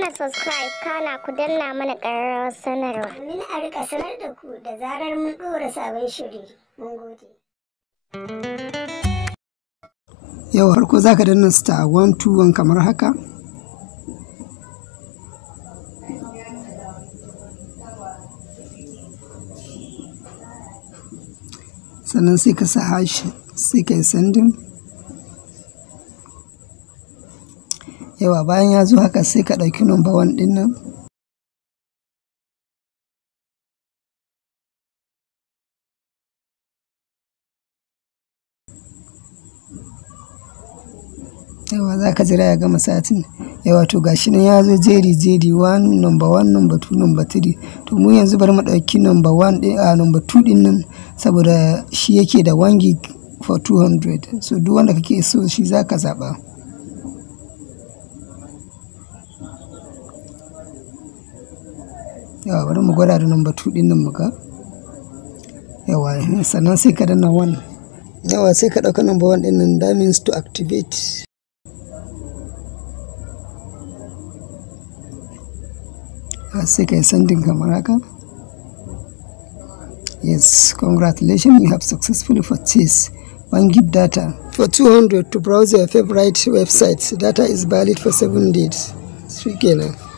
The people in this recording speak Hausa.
danna subscribe kana ku danna mana ƙararrawar sanarwa. Domin a rika sanar da ku da zarar mun ɗora sabon shiri. Mun gode. Yau har ko za ka danna star 121 kamar haka. Sannan sai ka sa hash sai ka yi sending. Yawa bayan ya zo haka sai ka ɗauki number 1 ɗin nan. Yawa za ka jira ya gama satin. Yawa to gashi nan ya zo jeri 1 number 1 number 2 number 3. To mu yanzu bari mu ɗauki number 1 ɗin number 2 ɗin nan saboda shi yake da 1 gig for 200. So duk wanda kake so shi za ka zaɓa. Yawa bari mu gwada da number 2 ɗin nan muka. Yawa sannan sai ka danna 1. Yawa sai ka ɗauka number 1 ɗin nan, that means to activate. Sai ka yi sending kamar haka. Yes, congratulations, you have successfully purchased 1 gig data for 200 to browse your favorite websites. Data is valid for 7 days. Shikenan.